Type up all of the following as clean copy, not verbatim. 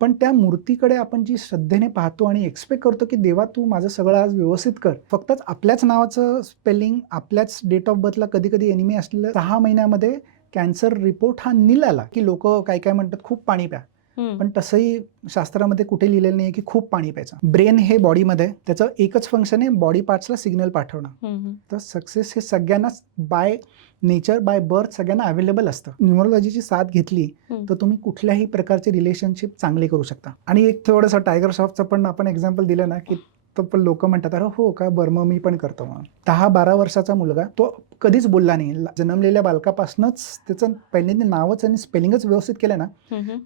पण त्या मूर्तीकडे आपण जी श्रद्धेने पाहतो आणि एक्सपेक्ट करतो की देवा तू माझं सगळं आज व्यवस्थित कर. फक्तच आपल्याच नावाचं स्पेलिंग, आपल्याच डेट ऑफ बर्थला कधी कधी एनिमी असलेलं 6 महिन्यामध्ये कॅन्सर रिपोर्ट हा नील आला की लोक काय काय म्हणतात खूप पाणी प्या. पण तसंही शास्त्रामध्ये कुठे लिहिलेलं नाही की खूप पाणी प्यायचं. ब्रेन हे बॉडीमध्ये त्याचं एकच फंक्शन आहे बॉडी पार्ट्सला सिग्नल पाठवणं. तर सक्सेस हे सगळ्यांनाच बाय नेचर बाय बर्थ सगळ्यांना अवेलेबल असतं. न्यूमरोलॉजीची साथ घेतली तर तुम्ही कुठल्याही प्रकारचे रिलेशनशिप चांगले करू शकता. आणि एक थोडंसं टायगर श्रॉफचं पण आपण एक्झाम्पल दिलं ना की तो पण लोक म्हणतात अरे हो का बरं मग मी पण करतो. म्हणून 10-12 वर्षाचा मुलगा तो कधीच बोलला नाही. जन्मलेल्या बालकापासूनच त्याचं पहिल्यांदा नावच आणि स्पेलिंगच व्यवस्थित केलं ना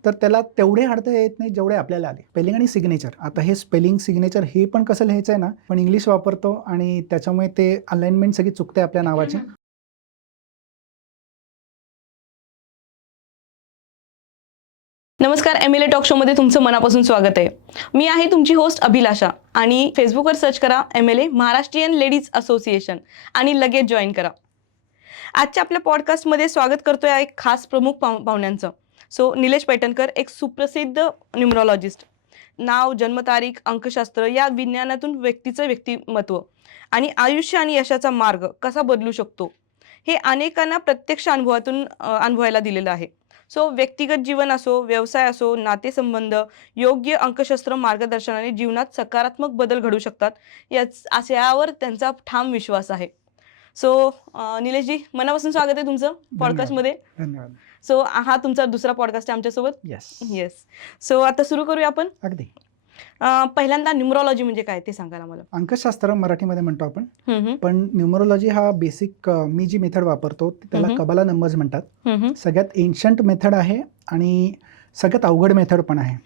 तर त्याला तेवढे अडथळे येत नाही जेवढे आपल्याला आले. स्पेलिंग आणि सिग्नेचर. आता हे स्पेलिंग सिग्नेचर हे पण कसं लिहायचं आहे ना पण इंग्लिश वापरतो आणि त्याच्यामुळे ते अलाइनमेंट सगळी चुकते आपल्या नावाची. नमस्कार, MLA टॉक शो मध्ये तुमचं मनापासून स्वागत आहे. मी आहे तुमची होस्ट अभिलाषा आणि फेसबुकवर सर्च करा MLA महाराष्ट्रीयन लेडीज असोसिएशन आणि लगेच जॉईन करा. आजच्या आपल्या पॉडकास्टमध्ये स्वागत करतोय एक खास प्रमुख पाहुण्यांचं. सो निलेश पैठणकर, एक सुप्रसिद्ध न्यूमरॉलॉजिस्ट. नाव, जन्मतारीख, अंकशास्त्र या विज्ञानातून व्यक्तीचं व्यक्तिमत्व आणि आयुष्य आणि यशाचा मार्ग कसा बदलू शकतो हे अनेकांना प्रत्यक्ष अनुभवातून अनुभवायला दिलेलं आहे. सो व्यक्तिगत जीवन असो, व्यवसाय असो, नातेसंबंध, योग्य अंकशास्त्र मार्गदर्शनाने जीवनात सकारात्मक बदल घडू शकतात यावर त्यांचा ठाम विश्वास आहे. सो निलेशजी, मनापासून स्वागत आहे तुमचं पॉडकास्टमध्ये. धन्यवाद. सो हा तुमचा दुसरा पॉडकास्ट आहे आमच्यासोबत. येस. सो आता सुरू करूया आपण. अगदी. पहिल्यांदा न्यूमरॉलॉजी म्हणजे काय ते सांगायला मला. अंकशास्त्र मराठीमध्ये म्हणतो आपण, पण न्यूमरोलॉजी हा बेसिक मी जी मेथड वापरतो त्याला कबाला नंबर्स म्हणतात. सगळ्यात एन्शंट मेथड आहे आणि सगळ्यात अवघड मेथड पण आहे.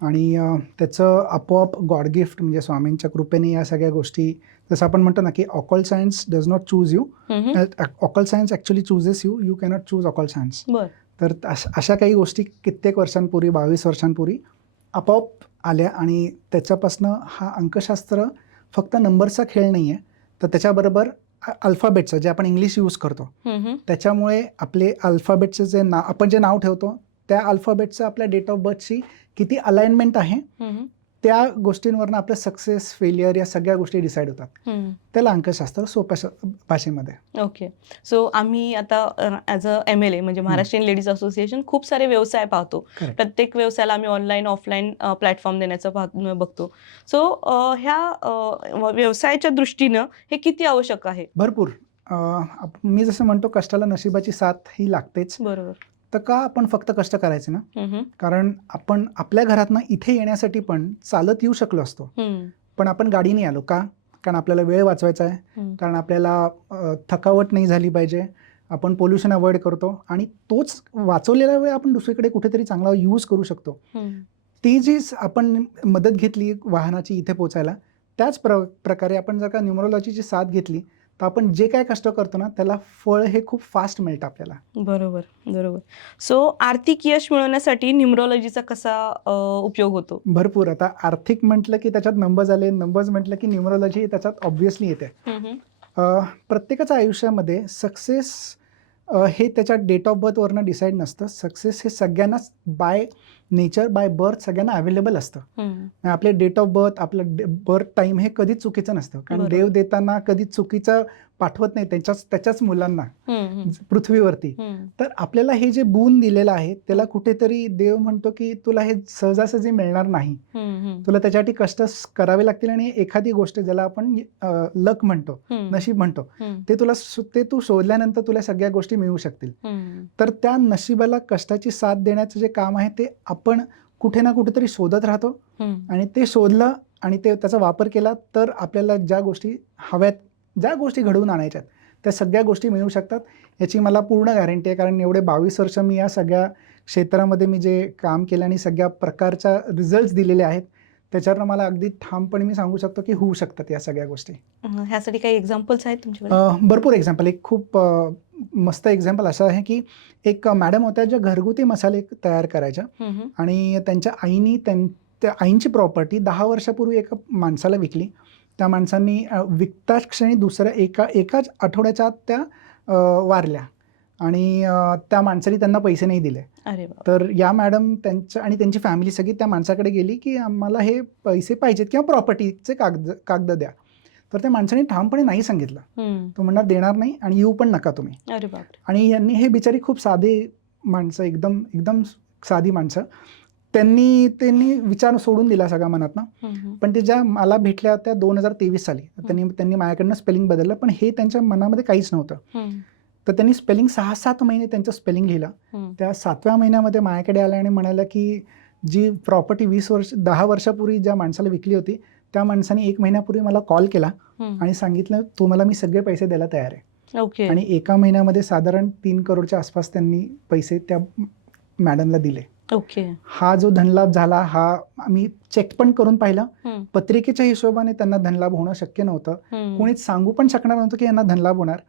आणि त्याचं आपोआप गॉड गिफ्ट म्हणजे स्वामींच्या कृपेने या सगळ्या गोष्टी, जसं आपण म्हणतो ना की occult science does not choose you, occult science actually chooses you, you cannot choose occult science. तर अशा काही गोष्टी कित्येक वर्षांपूर्वी, 22 वर्षांपूर्वी आपोआप आल्या आणि त्याच्यापासनं हा अंकशास्त्र फक्त नंबरचा खेळ नाही आहे, तर त्याच्याबरोबर अल्फाबेटचं जे आपण इंग्लिश यूज करतो त्याच्यामुळे आपले अल्फाबेटचं जे आपण जे नाव ठेवतो त्या अल्फाबेटचं आपल्या डेट ऑफ बर्थची किती अलाइनमेंट आहे त्या गोष्टींवरनं आपलं सक्सेस, फेलियर या सगळ्या गोष्टी डिसाईड होतात. त्याला अंकशास्त्र सोप्या भाषेमध्ये. ओके. सो आम्ही आता ॲज अ MLA म्हणजे महाराष्ट्रीयन लेडीज असोसिएशन खूप सारे व्यवसाय पाहतो. प्रत्येक व्यवसायाला आम्ही ऑनलाईन ऑफलाईन प्लॅटफॉर्म देण्याचं बघतो. सो ह्या व्यवसायाच्या दृष्टीनं हे किती आवश्यक आहे? भरपूर. मी जसं म्हणतो कष्टाला नशिबाची साथ ही लागतेच. बरोबर. तर का आपण फक्त कष्ट करायचे ना, कारण आपण आपल्या घरातनं इथे येण्यासाठी पण चालत येऊ शकलो असतो, पण आपण गाडीने आलो का? कारण आपल्याला वेळ वाचवायचा आहे, कारण आपल्याला थकावट नाही झाली पाहिजे, आपण पोल्युशन अवॉइड करतो आणि तोच वाचवलेला वेळ आपण दुसरीकडे कुठेतरी चांगला यूज करू शकतो. ती जी आपण मदत घेतली वाहनाची इथे पोचायला, त्याच प्रकारे आपण जर का न्यूमरोलॉजीची साथ घेतली तर आपण जे काय कष्ट करतो ना त्याला फळ हे खूप फास्ट मिळतं आपल्याला. बरोबर बरोबर. सो आर्थिक यश मिळवण्यासाठी न्यूमरोलॉजीचा कसा उपयोग होतो? भरपूर. आता आर्थिक म्हटलं की त्याच्यात नंबर्स आले, नंबर्स म्हटलं की न्यूमरोलॉजी त्याच्यात ऑब्व्हियसली येते. प्रत्येकाच्या आयुष्यामध्ये सक्सेस हे त्याच्या डेट ऑफ बर्थवरनं डिसाईड नसतं. सक्सेस हे सगळ्यांनाच बाय नेचर बाय बर्थ सगळ्यांना अवेलेबल असतं. आपले डेट ऑफ बर्थ, आपलं बर्थ टाईम हे कधीच चुकीचं नसतं, कारण देव देताना कधीच चुकीचं पाठवत नाही त्याच्याच मुलांना पृथ्वीवरती. तर आपल्याला हे जे बून दिलेलं आहे त्याला कुठेतरी देव म्हणतो की तुला हे सहजासहजी मिळणार नाही, तुला त्याच्यासाठी कष्ट करावे लागतील आणि एखादी गोष्ट ज्याला आपण लक म्हणतो, नशीब म्हणतो, ते तू शोधल्यानंतर तुला सगळ्या गोष्टी मिळू शकतील. तर त्या नशिबाला कष्टाची साथ देण्याचं जे काम आहे ते आपण कुठे ना कुठेतरी शोधत राहतो आणि ते शोधलं आणि त्याचा वापर केला तर आपल्याला ज्या गोष्टी हव्यात, ज्या गोष्टी घडवून आणायच्यात त्या सगळ्या गोष्टी मिळू शकतात. याची मला पूर्ण गॅरंटी आहे, कारण एवढे 22 वर्ष मी या सगळ्या क्षेत्रामध्ये मी जे काम केलं आणि सगळ्या प्रकारच्या रिझल्ट्स दिलेले आहेत त्याच्यावर मला अगदी ठामपणे मी सांगू शकतो की होऊ शकतात या सगळ्या गोष्टी. ह्यासाठी काही एक्झाम्पल्स आहेत तुमच्याकडे? भरपूर एक्झाम्पल. एक खूप मस्त एक्झाम्पल असं आहे की एक मॅडम होत्या ज्या घरगुती मसाले तयार करायच्या आणि त्यांच्या आईंची प्रॉपर्टी 10 वर्षापूर्वी एका माणसाला विकली. त्या माणसांनी विकताच क्षणी एकाच आठवड्याच्या आत त्या वारल्या आणि त्या माणसाने त्यांना पैसे नाही दिले. अरे बाप. तर या मॅडम त्यांच्या आणि त्यांची फॅमिली सगळी त्या माणसाकडे गेली की आम्हाला हे पैसे पाहिजेत किंवा प्रॉपर्टीचे कागद द्या. तर त्या माणसाने ठामपणे नाही सांगितलं. तो म्हणणार देणार नाही आणि येऊ पण नका तुम्ही. अरे बाप. आणि यांनी हे बिचारी खूप साधे माणसं, एकदम एकदम साधी माणसं, त्यांनी विचार सोडून दिला सगळ्या मनातनं. पण ते ज्या मला भेटल्या त्या 2023 साली, त्यांनी माझ्याकडनं स्पेलिंग बदललं, पण हे त्यांच्या मनामध्ये काहीच नव्हतं. तर त्यांनी स्पेलिंग 6-7 महिने त्यांचं स्पेलिंग लिहिलं. त्या 7व्या महिन्यामध्ये माझ्याकडे आल्या आणि म्हणाला की जी प्रॉपर्टी 10 वर्षापूर्वी ज्या माणसाला विकली होती त्या माणसाने 1 महिन्यापूर्वी मला कॉल केला आणि सांगितलं तुम्हाला मी सगळे पैसे द्यायला तयार आहे. ओके. आणि एका महिन्यामध्ये साधारण 3 करोडच्या आसपास त्यांनी पैसे त्या मॅडमला दिले. ओके. हा जो धनलाभ झाला हा आम्ही चेक पण करून पाहिलं. पत्रिकेच्या हिशोबाने त्यांना धनलाभ होणं शक्य नव्हतं. कोणीच सांगू पण शकणार नव्हतं की यांना धनलाभ होणार.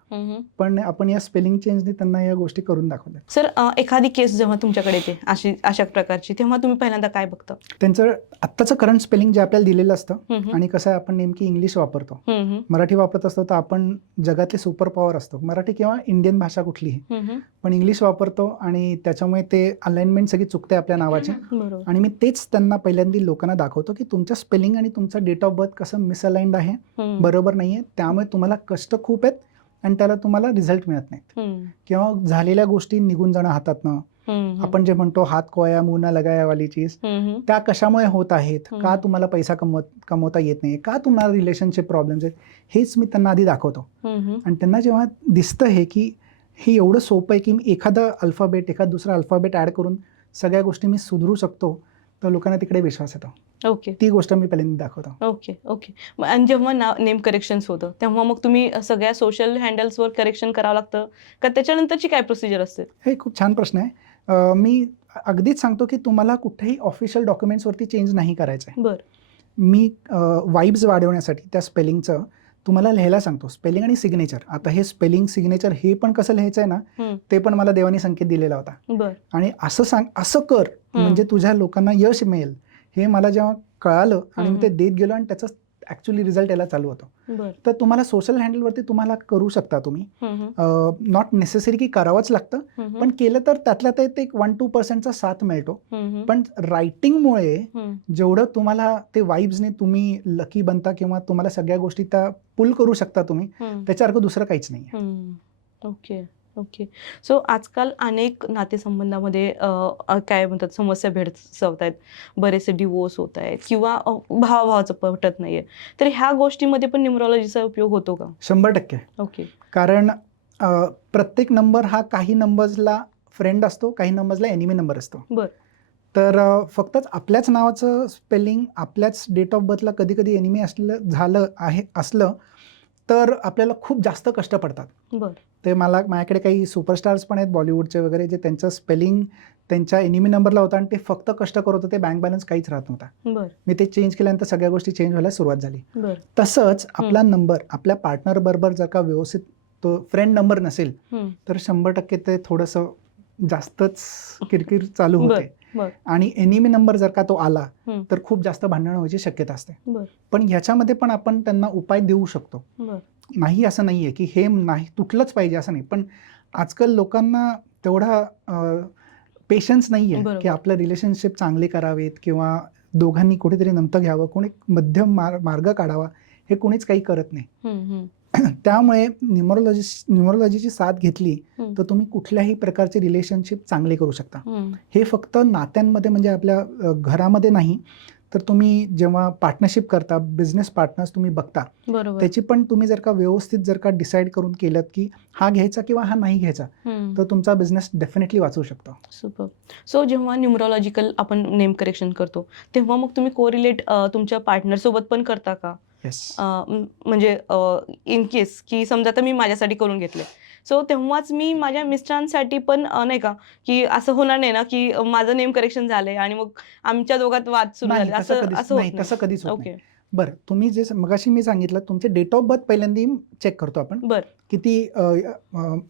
पण आपण या स्पेलिंग चेंजने त्यांना या गोष्टी करून दाखवल्या. सर, एखादी केस जेव्हा तुमच्याकडे येते अशा प्रकारची, तेव्हा तुम्ही पहिल्यांदा काय बघता? त्यांचं आत्ताचं करंट स्पेलिंग जे आपल्याला दिलेलं असतं, आणि कसं आहे आपण नेमकी इंग्लिश वापरतो, मराठी वापरत असतो तर आपण जगातले सुपर पॉवर असतो, मराठी किंवा इंडियन भाषा कुठलीही, पण इंग्लिश वापरतो आणि त्याच्यामुळे ते अलाइनमेंट सगळी चुकते आपल्या नावाची. आणि मी तेच त्यांना पहिल्यांदा लोकांना दाखवतो की तुमचं स्पेलिंग आणि तुमचं डेट ऑफ बर्थ कसं मिसअलाइंड आहे, बरोबर नाहीये, त्यामुळे तुम्हाला कष्ट खूप आहेत आणि त्याला तुम्हाला रिझल्ट मिळत नाहीत, किंवा झालेल्या गोष्टी निघून जाणं हातातनं, आपण जे म्हणतो हात कोया मुंह ना लगाया वाली चीज, त्या कशामुळे होत आहेत, का तुम्हाला पैसा कमवता येत नाही, का तुम्हाला रिलेशनशिप प्रॉब्लेम्स आहेत, हेच मी त्यांना आधी दाखवतो. आणि त्यांना जेव्हा दिसतं हे की हे एवढं सोपं आहे की मी एखादा दुसरा अल्फाबेट ऍड करून सगळ्या गोष्टी मी सुधरू शकतो, तर लोकांना तिकडे विश्वास येतो. ओके. ती गोष्ट मी पहिल्यांदा दाखवतो. ओके. ओके. आणि जेव्हा नेम करेक्शन्स होतं तेव्हा मग तुम्ही सगळ्या सोशल हँडल्सवर करेक्शन करावं लागतं का त्याच्यानंतरची काय प्रोसिजर असते? हे खूप छान प्रश्न आहे. मी अगदीच सांगतो की तुम्हाला कुठेही ऑफिशियल डॉक्युमेंट्सवरती चेंज नाही करायचं आहे. बरं. मी वाइब्स वाढवण्यासाठी त्या स्पेलिंगचं तुम्हाला लिहायला सांगतो, स्पेलिंग आणि सिग्नेचर. आता हे स्पेलिंग सिग्नेचर हे पण कसं लिहायचं आहे ना, ते पण मला देवानी संकेत दिलेला होता. आणि असं कर म्हणजे तुझ्या लोकांना यश मिळेल, हे मला जेव्हा कळालं आणि मी ते देत गेलो आणि त्याचा ऍक्च्युअली रिझल्ट यायला चालू होतो. तर तुम्हाला सोशल हँडलवरती तुम्हाला करू शकता तुम्ही, नॉट नेसेसरी की करावंच लागतं, पण केलं तर त्यातल्या त्यात एक 1-2% साथ मिळतो. पण रायटिंगमुळे जेवढं तुम्हाला ते वाइब्सने तुम्ही लकी बनता किंवा तुम्हाला सगळ्या गोष्टी त्या पुल करू शकता तुम्ही, त्याच्यासारखं दुसरं काहीच नाही. ओके. ओके. सो आजकाल अनेक नातेसंबंधामध्ये काय म्हणतात समस्या भेडसावत आहेत, बरेचसे डिवोर्स होत आहेत किंवा भावाभावाचं पटत नाहीये, तर ह्या गोष्टीमध्ये पण न्यूमरॉलॉजीचा उपयोग होतो का? 100%. ओके. कारण प्रत्येक नंबर हा काही नंबर्सला फ्रेंड असतो, काही नंबर्सला एनिमी नंबर असतो. बरं. तर फक्तच आपल्याच नावाचं स्पेलिंग आपल्याच डेट ऑफ बर्थला कधी कधी एनिमी असलं तर आपल्याला खूप जास्त कष्ट पडतात. बरं. ते माझ्याकडे काही सुपरस्टार्स पण आहेत बॉलिवूडचे वगैरे, जे त्यांचं स्पेलिंग त्यांच्या एनिमी नंबरला होता आणि ते फक्त कष्ट करत होते, बँक बॅलन्स काहीच राहत नव्हता. मी ते चेंज केल्यानंतर सगळ्या गोष्टी चेंज व्हायला सुरुवात झाली. तसंच आपला नंबर आपल्या पार्टनर बरोबर जर का व्यवस्थित तो फ्रेंड नंबर नसेल तर 100% ते थोडंसं जास्तच किरकिर चालू होते. आणि एनिमी नंबर जर का तो आला तर खूप जास्त भांडणं व्हायची शक्यता असते. पण ह्याच्यामध्ये पण आपण त्यांना उपाय देऊ शकतो. नाही असं नाहीये की हे नाही तुटलंच पाहिजे असं नाही, पण आजकाल लोकांना तेवढा पेशन्स नाहीये की आपलं रिलेशनशिप चांगले करावेत किंवा दोघांनी कुठेतरी नंतर घ्यावं, कोणी मध्यम मार्ग काढावा, हे कोणीच काही करत नाही. त्यामुळे न्यूमरोलॉजीची साथ घेतली तर तुम्ही कुठल्याही प्रकारचे रिलेशनशिप चांगले करू शकता. हे फक्त नात्यांमध्ये म्हणजे आपल्या घरामध्ये नाही, तर तुम्ही जेव्हा पार्टनरशिप करता, बिझनेस पार्टनर्स तुम्ही बघता, त्याची पण तुम्ही जर का व्यवस्थित जर का डिसाईड करून केलं की हा घ्यायचा किंवा हा नाही घ्यायचा, तर तुमचा बिझनेस डेफिनेटली वाचू शकतो. सुपर. सो जेव्हा न्यूमरोलॉजिकल आपण नेम करेक्शन करतो तेव्हा मग तुम्ही कोरिलेट तुमच्या पार्टनर सोबत पण करता का? म्हणजे इन केस की समजा आता मी माझ्यासाठी करून घेतले, सो तेव्हाच मी माझ्या मिस्टरांसाठी पण नाही का की असं होणार नाही ना की माझं नेम करेक्शन झालंय आणि मग आमच्या दोघात वाद सुरू झाले, असं नाही, तसं कधीच होत नाही. बरं, तुम्ही जे मगाशी मी सांगितलं तुमचे डेट ऑफ बर्थ पहिल्यांदा चेक करतो आपण, किती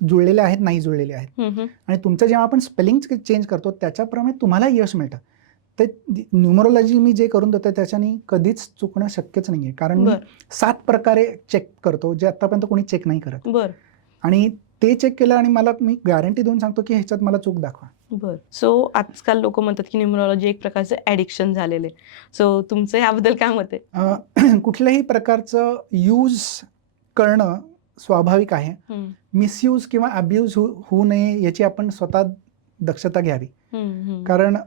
जुळलेले आहेत नाही जुळलेले आहेत, आणि तुमचं जेव्हा आपण स्पेलिंग चेंज करतो त्याच्याप्रमाणे तुम्हाला यश मिळतं. ते न्यूमरोलॉजी मी जे करून देतो त्याच्याने कधीच चुकणं शक्यच नाहीये, कारण मी 7 प्रकारे चेक करतो जे आतापर्यंत कोणी चेक नाही करत. आणि ते चेक केलं आणि मी गॅरंटी देऊन सांगतो की ह्याच्यात मला चूक दाखवा. बरं. सो आजकाल लोक म्हणतात की न्यूमरॉलॉजी एक प्रकारचं ॲडिक्शन झालेलं आहे. सो तुमचं ह्याबद्दल काय मत आहे? कुठल्याही प्रकारचं यूज करणं स्वाभाविक आहे. मिसयूज किंवा अब्यूज होऊ नये याची आपण स्वतः दक्षता घ्यावी. कारण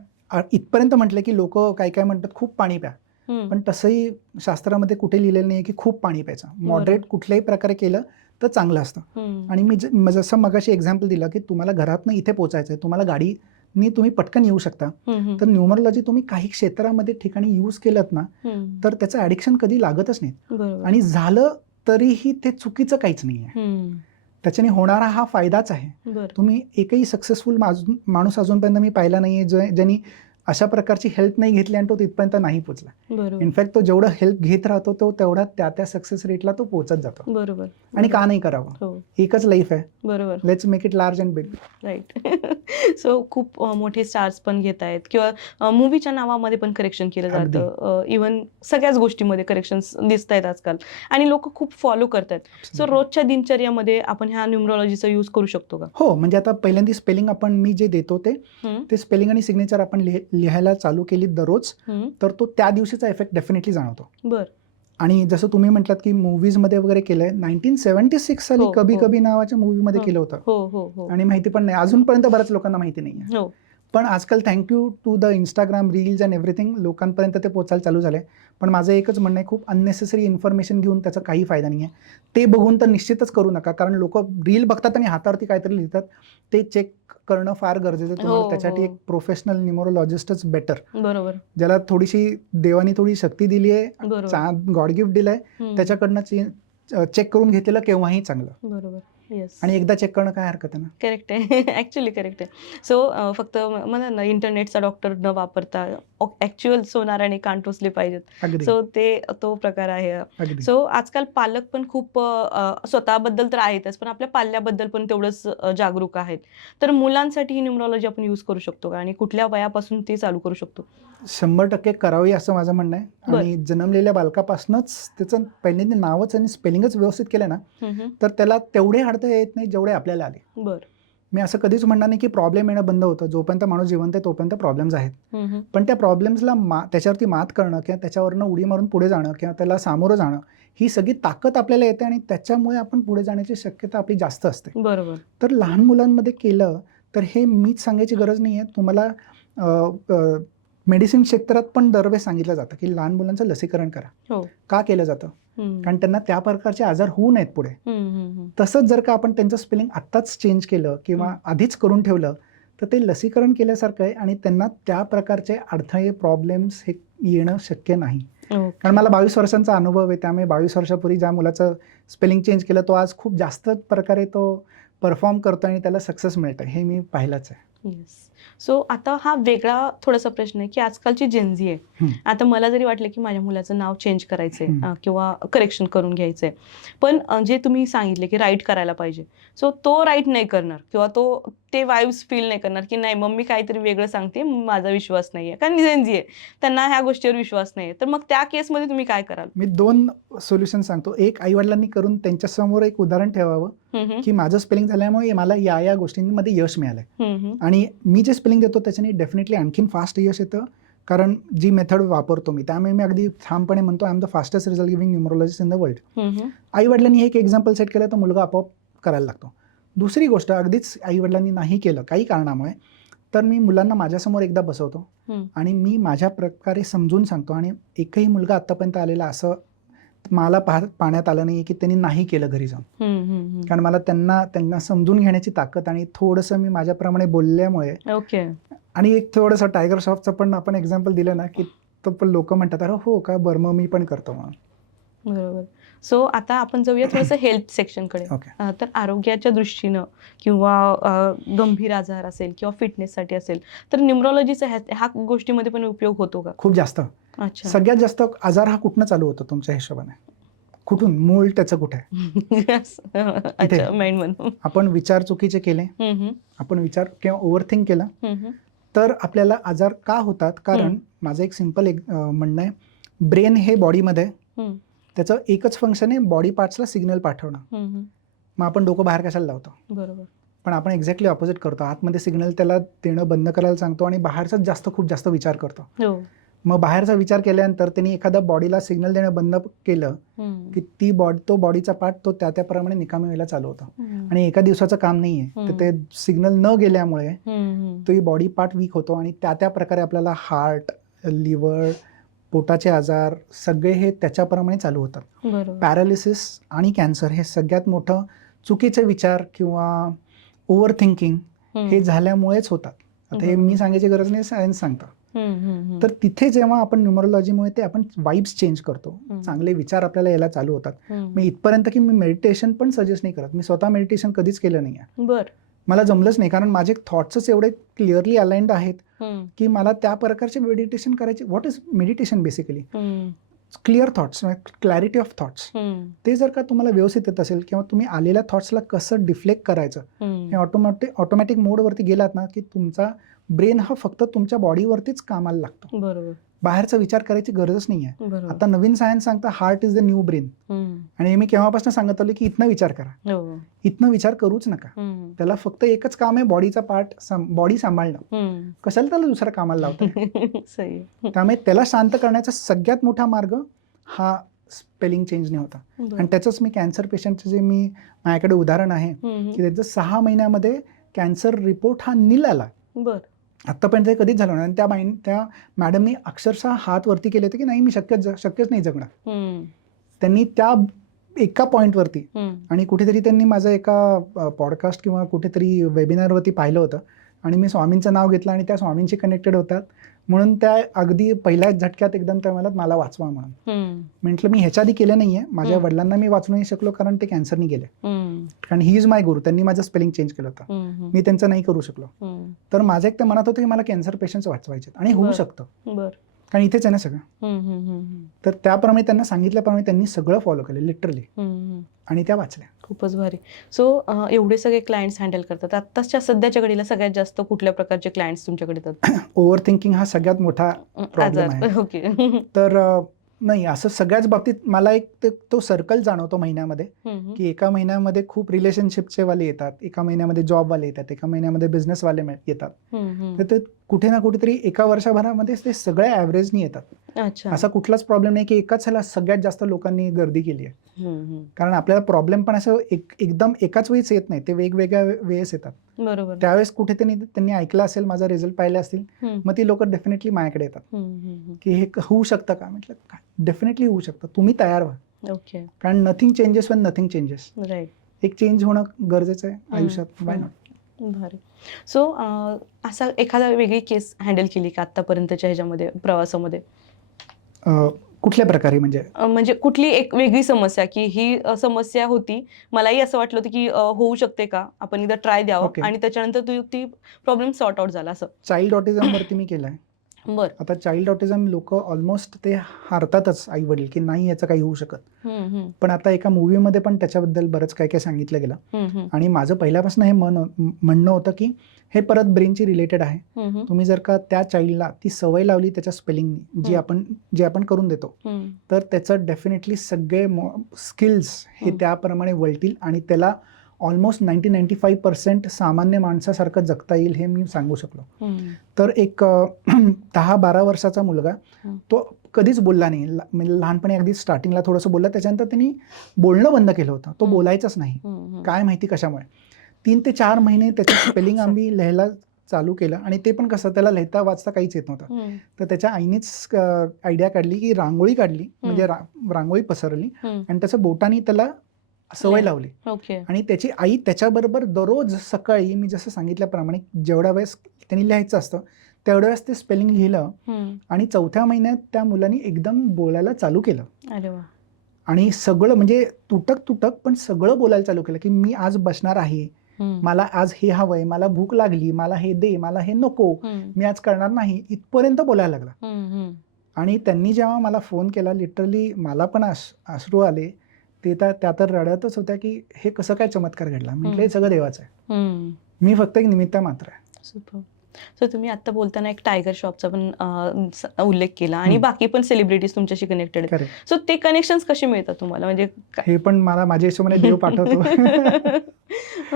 इथपर्यंत म्हटलं की लोक काय काय म्हणतात खूप पाणी प्या, पण तसंही शास्त्रामध्ये कुठे लिहिलेलं नाही की खूप पाणी प्यायचं. मॉडरेट कुठल्याही प्रकारे केलं तर चांगलं असतं. आणि मी जसं मगाशी एक्झाम्पल दिलं की तुम्हाला घरातनं इथे पोचायचं आहे, तुम्हाला गाडीनी तुम्ही पटकन येऊ शकता, तर न्यूमरोलॉजी तुम्ही काही क्षेत्रामध्ये ठिकाणी यूज केलं ना तर त्याचं ॲडिक्शन कधी लागतच नाही. आणि झालं तरीही ते चुकीचं काहीच नाही आहे. त्याच्याने होणारा हा फायदाच आहे. तुम्ही एकही सक्सेसफुल माणूस अजूनपर्यंत मी पाहिला नाहीये ज्यांनी अशा प्रकारची हेल्प नाही घेतली आणि तो तिथपर्यंत नाही पोचला. इनफॅक्ट तो जेवढं हेल्प घेत राहतो तो तेवढा त्या सक्सेस रेटला तो पोहोचत जातो. बरोबर. आणि का नाही करावं, एकच लाईफ आहे. बरोबर. Let's make it large and big. Right. So खूप मोठे स्टार्स पण घेत आहेत किंवा मूवीच्या नावामध्ये पण करेक्शन केलं जातं. इव्हन सगळ्याच गोष्टीमध्ये करेक्शन्स दिसत आहेत आजकाल आणि लोक खूप फॉलो करतात. सो रोजच्या दिनचर्यामध्ये आपण ह्या न्यूमरोलॉजीचा यूज करू शकतो का? हो, म्हणजे आता पहिल्यांदा स्पेलिंग आपण मी जे देतो ते स्पेलिंग आणि सिग्नेचर आपण लिहायला चालू केली दररोज, तर तो त्या दिवशीचा इफेक्ट डेफिनेटली जाणवतो. बरं. आणि जसं तुम्ही म्हटलात की मूवीजमध्ये वगैरे केलंय, 1976 साली कभी कभी नावाच्या मूवीमध्ये केलं होतं. आणि माहिती पण नाही अजूनपर्यंत, बऱ्याच लोकांना माहिती नाही. पण आजकाल thank you to the Instagram reels and everything लोकांपर्यंत ते पोचायला चालू झाले. पण माझं एकच म्हणणं आहे, खूप अननेसेसरी इन्फॉर्मेशन घेऊन त्याचा काही फायदा नाही आहे. ते बघून तर निश्चितच करू नका, कारण लोक रील बघतात आणि हातावरती काहीतरी लिहितात. ते चेक करणं फार गरजेचं आहे तुम्हाला. त्यासाठी एक प्रोफेशनल न्यूमरोलॉजिस्टच बेटर. बरोबर. ज्याला थोडीशी देवानी थोडी शक्ती दिली आहे, गॉड गिफ्ट दिलंय, त्याच्याकडनं चेक करून घेतलेलं केव्हाही चांगलं. बरोबर. येस. आणि एकदा चेक करणं काय हरकत आहे ना. करेक्ट आहे. ॲक्च्युली करेक्ट आहे. सो फक्त म्हणा ना इंटरनेटचा डॉक्टर न वापरता ॲक्च्युअल सोनाराने कान टोचले पाहिजेत. सो तो प्रकार आहे. सो आजकाल पालक पण खूप स्वतःबद्दल तर आहेतच, पण आपल्या पाल्याबद्दल पण तेवढंच जागरूक आहेत. तर मुलांसाठी ही न्यूमरोलॉजी आपण यूज करू शकतो का आणि कुठल्या वयापासून ते चालू करू शकतो? 100% करावी असं माझं म्हणणं आहे. आणि जन्मलेल्या बालकापासूनच त्याचं पहिल्यांदा नावच आणि स्पेलिंगच व्यवस्थित केलं ना तर त्याला तेवढे अडथळे येत नाही जेवढे आपल्याला आले. बरं. मी असं कधीच म्हणणार नाही की प्रॉब्लेम येणं बंद होतं. जोपर्यंत माणूस जिवंत आहे तोपर्यंत प्रॉब्लेम्स आहेत. पण त्या प्रॉब्लेम्सला त्याच्यावरती मात करणं किंवा त्याच्यावरनं उडी मारून पुढे जाणं किंवा त्याला सामोरं जाणं, ही सगळी ताकद आपल्याला येते आणि त्याच्यामुळे आपण पुढे जाण्याची शक्यता आपली जास्त असते. बरोबर. तर लहान मुलांमध्ये केलं तर हे मीच सांगायची गरज नाही आहे. तुम्हाला मेडिसिन क्षेत्रात पण दरवेळेस सांगितलं जातं की लहान मुलांचं लसीकरण करा. का केलं जातं? कारण त्यांना त्या प्रकारचे आजार होऊ नयेत पुढे. तसंच जर का आपण त्यांचं स्पेलिंग आत्ताच चेंज केलं किंवा आधीच करून ठेवलं तर ते लसीकरण केल्यासारखं आहे आणि त्यांना त्या प्रकारचे अडथळे प्रॉब्लेम्स हे येणं शक्य नाही. कारण मला 22 वर्षांचा अनुभव आहे, त्यामुळे 22 वर्षापूर्वी ज्या मुलाचं स्पेलिंग चेंज केलं तो आज खूप जास्त प्रकारे तो परफॉर्म करतो आणि त्याला सक्सेस मिळतं, हे मी पाहिलंच आहे. येस. सो आता हा वेगळा थोडासा प्रश्न आहे की आजकालची जेनझी आहे. आता मला जरी वाटलं की माझ्या मुलाचं नाव चेंज करायचंय किंवा करेक्शन करून घ्यायचंय, पण जे तुम्ही सांगितले की राईट करायला पाहिजे, सो तो राईट नाही करणार किंवा ते वाईब्स फील नाही करणार की नाही मम्मी काहीतरी वेगळं सांगते, माझा विश्वास नाहीये, कारण जेनझी आहे, त्यांना ह्या गोष्टीवर विश्वास नाहीये. तर मग त्या केसमध्ये तुम्ही काय कराल? मी 2 सोल्युशन सांगतो. एक, आईवडिलांनी करून त्यांच्यासमोर एक उदाहरण ठेवावं की माझं स्पेलिंग झाल्यामुळे मला या गोष्टींमध्ये यश मिळालंय आणि मी जे स्पेलिंग देतो त्याच्याने डेफिनेटली आणखीन फास्ट यश येतं, कारण जी मेथड वापरतो मी, त्यामुळे मी अगदी ठामपणे म्हणतो I am the fastest result giving numerologist in the world. आईवडिलांनी एक एक्झाम्पल सेट केलं तर मुलगा आपोआप करायला लागतो. दुसरी गोष्ट, अगदीच आईवडिलांनी नाही केलं काही कारणामुळे, तर मी मुलांना माझ्यासमोर एकदा बसवतो आणि मी माझ्या प्रकारे समजून सांगतो. आणि एकही मुलगा आत्तापर्यंत आलेला असं मला पाहण्यात आलं नाही की त्यांनी नाही केलं घरी जाऊन, कारण मला त्यांना समजून घेण्याची ताकद आणि थोडंसं मी माझ्याप्रमाणे बोलल्यामुळे. आणि एक थोडंसं टायगर श्रॉफचं पण आपण एक्झाम्पल दिलं ना की तो पण लोक म्हणतात अरे हो का, बरं मग मी पण करतो म्हणून. बरोबर. सो आता आपण जाऊया थोडंसं हेल्थ सेक्शनकडे. तर आरोग्याच्या दृष्टीनं किंवा गंभीर आजार असेल किंवा फिटनेससाठी असेल तर न्यूमरोलॉजीचा ह्या गोष्टीमध्ये पण उपयोग होतो का? खूप जास्त. सगळ्यात जास्त आजार हा कुठनं चालू होतो तुमच्या हिशोबाने? कुठून? मूळ त्याचं कुठे आहे? आपण विचार चुकीचे केले, आपण विचार किंवा ओव्हरथिंक केलं तर आपल्याला आजार का होतात? कारण माझं एक सिंपल म्हणणं आहे, ब्रेन हे बॉडीमध्ये त्याचं एकच फंक्शन आहे, बॉडी पार्ट्सला सिग्नल पाठवणं. मग आपण डोकं बाहेर कशाला लावतो? बरोबर. पण आपण एक्झॅक्टली ऑपोजिट करतो. आतमध्ये सिग्नल त्याला देणं बंद करायला सांगतो आणि बाहेरचाच खूप जास्त विचार करतो. हो. मग बाहेरचा विचार केल्यानंतर त्यांनी एखादा बॉडीला सिग्नल देणं बंद केलं की तो बॉडीचा पार्ट तो त्याप्रमाणे निकामी व्हायला चालू होतो. आणि एका दिवसाचं काम नाहीये. तर ते सिग्नल न गेल्यामुळे तो बॉडी पार्ट वीक होतो आणि त्या प्रकारे आपल्याला हार्ट, लिव्हर, पोटाचे आजार सगळे हे त्याच्याप्रमाणे चालू होतात. पॅरालिसिस आणि कॅन्सर हे सगळ्यात मोठं चुकीचे विचार किंवा ओव्हर थिंकिंग हे झाल्यामुळेच होतात. आता हे मी सांगायची गरज नाही, सायन्स सांगतं. तर तिथे जेव्हा आपण न्यूमरोलॉजीमुळे ते आपण वाईब्स चेंज करतो, चांगले विचार आपल्याला यायला चालू होतात. मी इथपर्यंत की मी मेडिटेशन पण सजेस्ट नाही करत. मी स्वतः मेडिटेशन कधीच केलं नाही आहे. मला जमलंच नाही, कारण माझे थॉट्सच एवढे क्लिअरली अलाइंड आहेत की मला त्या प्रकारचे मेडिटेशन करायचे. What is meditation basically? Clear thoughts, clarity of thoughts. ते जर का तुम्हाला व्यवस्थित येत असेल किंवा तुम्ही आलेल्या थॉट्सला कसं डिफ्लेक्ट करायचं हे ऑटोमॅटिक मोडवरती गेलात ना की तुमचा ब्रेन हा फक्त तुमच्या बॉडीवरतीच कामाला लागतो. बरोबर. बाहेरचा विचार करायची गरजच नाहीये. आता नवीन सायन्स सांगता heart is the new brain. आणि मी केव्हापासून सांगत आलो की इथनं विचार करा, इथनं विचार करूच नका. त्याला फक्त एकच काम आहे, बॉडीचा पार्ट, बॉडी सांभाळणं. कशाला त्याला दुसऱ्या कामाला लावतं? त्यामुळे त्याला शांत करण्याचा सगळ्यात मोठा मार्ग हा स्पेलिंग चेंजने होता. आणि त्याचंच मी कॅन्सर पेशंटचं जे माझ्याकडे उदाहरण आहे की त्याचं 6 महिन्यामध्ये कॅन्सर रिपोर्ट हा नील आला. आतापर्यंत कधीच झालं नाही. आणि त्या मॅडमनी अक्षरशः हात वरती केले होते की नाही, मी शक्यच नाही जगणार. त्यांनी त्या एका पॉईंटवरती, आणि कुठेतरी त्यांनी माझं एका पॉडकास्ट किंवा कुठेतरी वेबिनारवरती पाहिलं होतं आणि मी स्वामींचं नाव घेतलं आणि त्या स्वामींशी कनेक्टेड होतात म्हणून त्या अगदी पहिल्याच झटक्यात एकदम त्या मला वाचवा म्हणून म्हटलं. मी ह्याच्या आधी केलं नाहीये. माझ्या वडिलांना मी वाचू नाही शकलो कारण ते कॅन्सरनी गेले. कारण ही इज माय गुरु. त्यांनी माझं स्पेलिंग चेंज केलं होतं, मी त्यांचं नाही करू शकलो. तर माझं एक ते मनात होतं की मला कॅन्सर पेशंट्स वाचवायचे आणि होऊ शकतं, कारण इथेच आहे ना सगळं. तर त्याप्रमाणे त्यांना सांगितल्याप्रमाणे त्यांनी सगळं फॉलो केलं लिटरली, आणि त्या वाचल्या. खूपच भारी. सो एवढे सगळे क्लायंट्स हँडल करतात. आत्ताच्या सध्याच्या घडीला सगळ्यात जास्त कुठल्या प्रकारचे क्लायंट्स तुमच्याकडे येतात? ओव्हर थिंकिंग हा सगळ्यात मोठा प्रॉब्लेम आहे. ओके. तर नाही, असं सगळ्याच बाबतीत मला एक तो सर्कल जाणवतो महिन्यामध्ये की एका महिन्यामध्ये खूप रिलेशनशिपचे वाले येतात, एका महिन्यामध्ये जॉबवाले येतात, एका महिन्यामध्ये बिझनेसवाले येतात. तर ते कुठे ना कुठेतरी एका वर्षभरामध्ये ते सगळे ॲव्हरेजनी येतात. असा कुठलाच प्रॉब्लेम नाही की एकाच ह्याला सगळ्यात जास्त लोकांनी गर्दी केली आहे. कारण आपल्याला प्रॉब्लेम पण असं एकदम एकाच वेळेस येत नाही, ते वेगवेगळ्या वेळेस येतात. बरोबर. त्यावेळेस कुठे त्यांनी ऐकलं असेल, माझा रिझल्ट पाहिले असतील, मग ती लोक डेफिनेटली माझ्याकडे येतात की हे होऊ शकतं का. म्हटलं डेफिनेटली होऊ शकतं, तुम्ही तयार व्हा. ओके. कारण nothing changes when nothing changes. Right. एक चेंज होणं गरजेचं आहे आयुष्यात. Bye not. भारी. सो असा एखादा वेगळी केस हँडल केली का आतापर्यंतच्या ह्याच्यामध्ये प्रवासामध्ये? कुठल्या प्रकारे म्हणजे कुठली एक वेगळी समस्या की ही समस्या होती, मलाही असं वाटलं होतं की होऊ शकते का, आपण एकदा ट्राय द्यावं, आणि त्याच्यानंतर ती प्रॉब्लेम सॉर्ट आउट झाला असं? चाइल्ड ऑटिझम वरती मी केलंय. आता चाइल्ड ऑटिझम लोक ऑलमोस्ट ते हारतातच, आई वडील, की नाही याचं काही होऊ शकत. पण आता एका मूवीमध्ये पण त्याच्याबद्दल बरंच काय काय सांगितलं गेलं, आणि माझं पहिल्यापासून हे म्हणणं होतं की हे परत ब्रेनची रिलेटेड आहे. तुम्ही जर का त्या चाइल्डला ती सवय लावली त्याच्या स्पेलिंगनी, जे आपण करून देतो, तर त्याचं डेफिनेटली सगळे स्किल्स हे त्याप्रमाणे वळतील आणि त्याला ऑलमोस्ट 90-95% सामान्य माणसासारखं जगता येईल, हे मी सांगू शकलो. तर एक 10-12 वर्षाचा मुलगा, तो कधीच बोलला नाही. म्हणजे लहानपणी अगदी स्टार्टिंगला थोडंसं बोलला, त्याच्यानंतर त्यांनी बोलणं बंद केलं होतं. तो बोलायचाच नाही, काय माहिती कशामुळे. 3 ते 4 महिने त्याचं स्पेलिंग आम्ही लिहायला चालू केलं, आणि ते पण कसं, त्याला लिहिता वाचता काहीच येत नव्हतं. तर त्याच्या आईनेच आयडिया काढली की रांगोळी काढली, म्हणजे रांगोळी पसरली आणि त्याचं बोटानी त्याला सवय लावली. आणि त्याची आई त्याच्याबरोबर दररोज सकाळी, मी जसं सांगितल्याप्रमाणे, जेवढ्या वेळेस त्यांनी लिहायचं असतं तेवढ्या वेळेस ते स्पेलिंग लिहिलं, आणि 4थ्या महिन्यात त्या मुलांनी एकदम बोलायला चालू केलं. अरे वा. आणि सगळं म्हणजे तुटक पण सगळं बोलायला चालू केलं की मी आज बसणार आहे, मला आज हे हवंय, मला भूक लागली, मला हे दे, मला हे नको, मी आज करणार नाही, इथपर्यंत बोलायला लागला. आणि त्यांनी जेव्हा मला फोन केला, लिटरली मला पण अश्रू आले. ते त्या तर रडतच होत्या की हे कसं काय चमत्कार घडला. म्हटलं हे सगळं देवाचं आहे, मी फक्त एक निमित्त मात्र आहे. सो तुम्ही आता बोलताना एक टायगर शॉपचा पण उल्लेख केला आणि बाकी पण सेलिब्रिटीज तुमच्याशी कनेक्टेड आहेत. करेक्ट. सो ते कनेक्शन कसे मिळतात तुम्हाला, म्हणजे हे पण मला माझ्या हिशोबाने देव पाठवतो.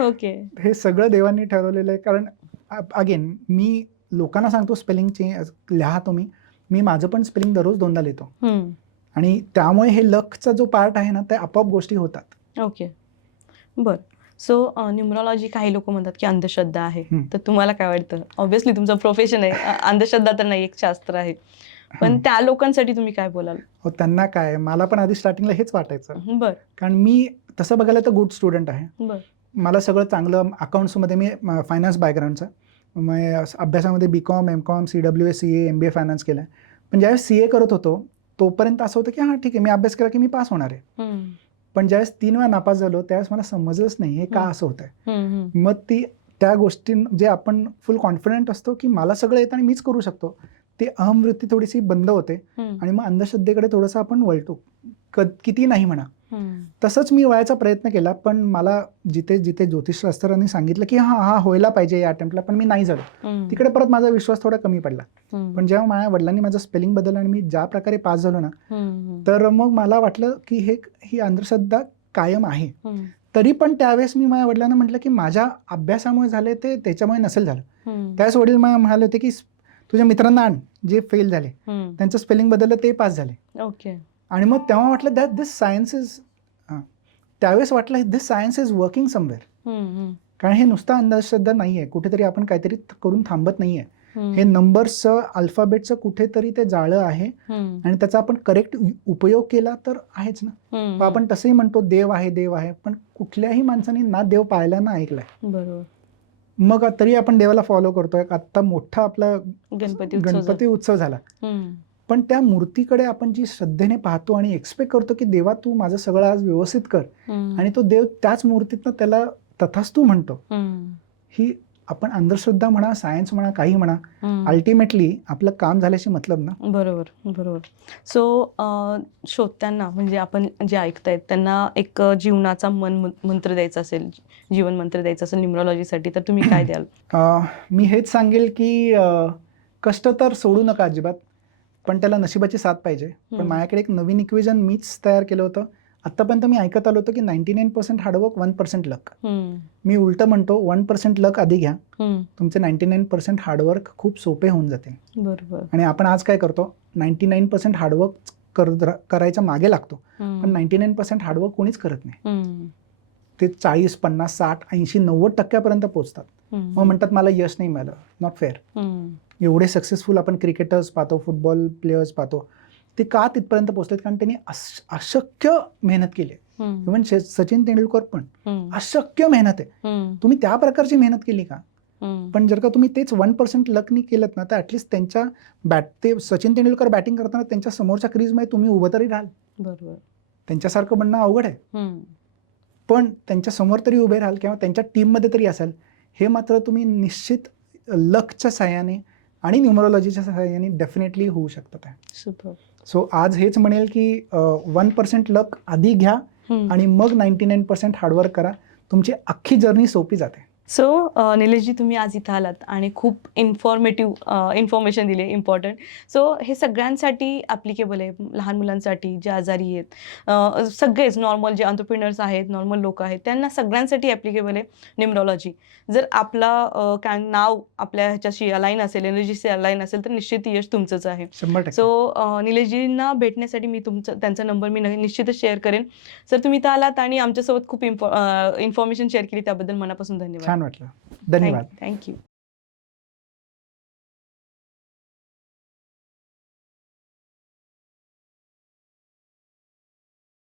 ओके. हे सगळं देवांनी ठरवलेलं आहे. कारण अगेन मी लोकांना सांगतो स्पेलिंग लिहा तुम्ही. मी माझं पण स्पेलिंग दररोज 2दा लिहितो आणि त्यामुळे हे लकचा जो पार्ट आहे ना, ते आपोआप गोष्टी होतात. ओके, बर. सो न्यूमरॉलॉजी काही लोक म्हणतात की अंधश्रद्धा आहे, तर तुम्हाला काय वाटतं? ऑब्व्हियसली तुमचं प्रोफेशन आहे, अंधश्रद्धा तर नाही, एक शास्त्र आहे, पण त्या लोकांसाठी तुम्ही काय बोलाल? हो, त्यांना काय, मला पण आधी स्टार्टिंगला हेच वाटायचं. बर. कारण मी तसं बघायला तर गुड स्टुडंट आहे. बर. मला सगळं चांगलं, अकाउंट्समध्ये मी फायनान्स बॅकग्राऊंडचा, मग अभ्यासामध्ये BCom, MCom, CWA, CA, MBA finance केलं. पण ज्यावेळेस CA करत होतो तोपर्यंत असं होतं की हां ठीक आहे, मी अभ्यास केला की मी पास होणार आहे. पण ज्यावेळेस 3 वेळा नापास झालो त्यावेळेस मला समजलंच नाही हे का असं होत आहे. मग त्या गोष्टी जे आपण फुल कॉन्फिडंट असतो की मला सगळं येतं आणि मीच करू शकतो, ती अहमवृत्ती थोडीशी बंद होते आणि मग अंधश्रद्धेकडे थोडंसं आपण वळतो, किती नाही म्हणा. तसंच मी वळायचा प्रयत्न केला, पण मला जिथे जिथे ज्योतिषशास्त्रांनी सांगितलं की हा व्हायला पाहिजे या अटेम्प्टला, पण मी नाही झालो, तिकडे परत माझा विश्वास थोडा कमी पडला. पण जेव्हा माझ्या वडिलांनी माझं स्पेलिंग बदललं आणि मी ज्या प्रकारे पास झालो ना, तर मग मला वाटलं की ही अंधश्रद्धा कायम आहे. तरी पण त्यावेळेस मी माझ्या वडिलांना म्हटलं की माझ्या अभ्यासामुळे झाले ते त्याच्यामुळे नसेल झालं. त्यावेळेस वडील मला म्हणाले होते की तुझ्या मित्रांना आण जे फेल झाले, त्यांचं स्पेलिंग बदललं, ते पास झाले. ओके. आणि मग तेव्हा वाटलं दॅट दिस सायन्स इज, त्यावेळेस वाटलं दिस सायन्स इज वर्किंग समवेअर. कारण हे नुसतं अंधश्रद्धा नाही आहे, कुठेतरी आपण काहीतरी करून थांबत नाही आहे. हे नंबर्सचं, अल्फाबेटचं कुठेतरी ते जाळं आहे आणि त्याचा आपण करेक्ट उपयोग केला तर आहेच ना. आपण तसंही म्हणतो देव आहे, देव आहे, पण कुठल्याही माणसाने ना देव पाहिला ना ऐकलाय. बरोबर. मग तरी आपण देवाला फॉलो करतोय. आता मोठा आपला गणपती उत्सव झाला, पण त्या मूर्तीकडे आपण जी श्रद्धेने पाहतो आणि एक्सपेक्ट करतो की देवा तू माझं सगळं आज व्यवस्थित कर, आणि तो देव त्याच मूर्तीतनं त्याला तथास्तु म्हणतो. ही आपण अंधश्रद्धा म्हणा, सायन्स म्हणा, काही म्हणा, अल्टिमेटली आपलं काम झाल्याशी मतलब ना. बरोबर, बरोबर. सो श्रोत्यांना, म्हणजे आपण जे ऐकतायत त्यांना एक जीवनाचा मंत्र द्यायचा असेल, जीवन मंत्र द्यायचा असेल न्यूमरॉलॉजीसाठी, तर तुम्ही काय द्याल? मी हेच सांगेल की कष्ट तर सोडू नका अजिबात, पण त्याला नशिबाची साथ पाहिजे. पण माझ्याकडे एक नवीन इक्वेशन मीच तयार केलं होतं. आतापर्यंत मी ऐकत आलो होतो की 99% हार्डवर्क, 1% लक. मी उलट म्हणतो 1% लक आधी घ्या, तुमचे 99% हार्डवर्क खूप सोपे होऊन जातील. बरोबर. आणि आपण आज काय करतो, 99% हार्डवर्क करायच्या मागे लागतो, पण 99% हार्डवर्क कोणीच करत नाही. ते 40, 50, 60, 80, 90% पोहोचतात. मग म्हणतात मला यश नाही मिळालं. Not fair. एवढे सक्सेसफुल आपण क्रिकेटर्स पाहतो, फुटबॉल प्लेयर्स पाहतो, ते का तिथपर्यंत पोहोचलेत? कारण त्यांनी अशक्य मेहनत केली. इव्हन सचिन तेंडुलकर पण अशक्य मेहनत आहे. तुम्ही त्या प्रकारची मेहनत केली का? पण जर का तुम्ही तेच 1% लकनी केलं ना, तर ऍटलिस्ट त्यांच्या ते सचिन तेंडुलकर बॅटिंग करताना त्यांच्या समोरच्या क्रीजमध्ये तुम्ही उभं तरी राहाल. बरोबर. त्यांच्यासारखं बनणं अवघड आहे, पण त्यांच्या समोर तरी उभे राहाल किंवा त्यांच्या टीममध्ये तरी असाल. हे मात्र तुम्ही निश्चित लकच्या सहाय्याने आणि न्यूमरोलॉजीच्या सहाय्याने डेफिनेटली होऊ शकतात. सुपर. सो आज हेच म्हणेल की 1% लक आधी घ्या आणि मग 99% हार्डवर्क करा, तुमची अख्खी जर्नी सोपी जाते. सो निलेशजी, तुम्ही आज इथं आलात आणि खूप इन्फॉर्मेशन दिली, इम्पॉर्टंट. सो हे सगळ्यांसाठी ॲप्लिकेबल आहे, लहान मुलांसाठी, जे आजारी आहेत, सगळेच नॉर्मल जे एंटरप्रेन्योर्स आहेत, नॉर्मल लोक आहेत, त्यांना सगळ्यांसाठी ॲप्लिकेबल आहे न्यूमरॉलॉजी. जर आपला नाव आपल्या ह्याच्याशी अलाईन असेल, एनर्जीशी अलाईन असेल, तर निश्चित यश तुमचंच आहे. 100%. सो निलेशजींना भेटण्यासाठी मी त्यांचा नंबर मी निश्चितच शेअर करेन. सर, तुम्ही इथं आलात आणि आमच्यासोबत खूप इन्फॉर्मेशन शेअर केली, त्याबद्दल मनापासून धन्यवाद. छान वाटलं. धन्यवाद. थँक्यू.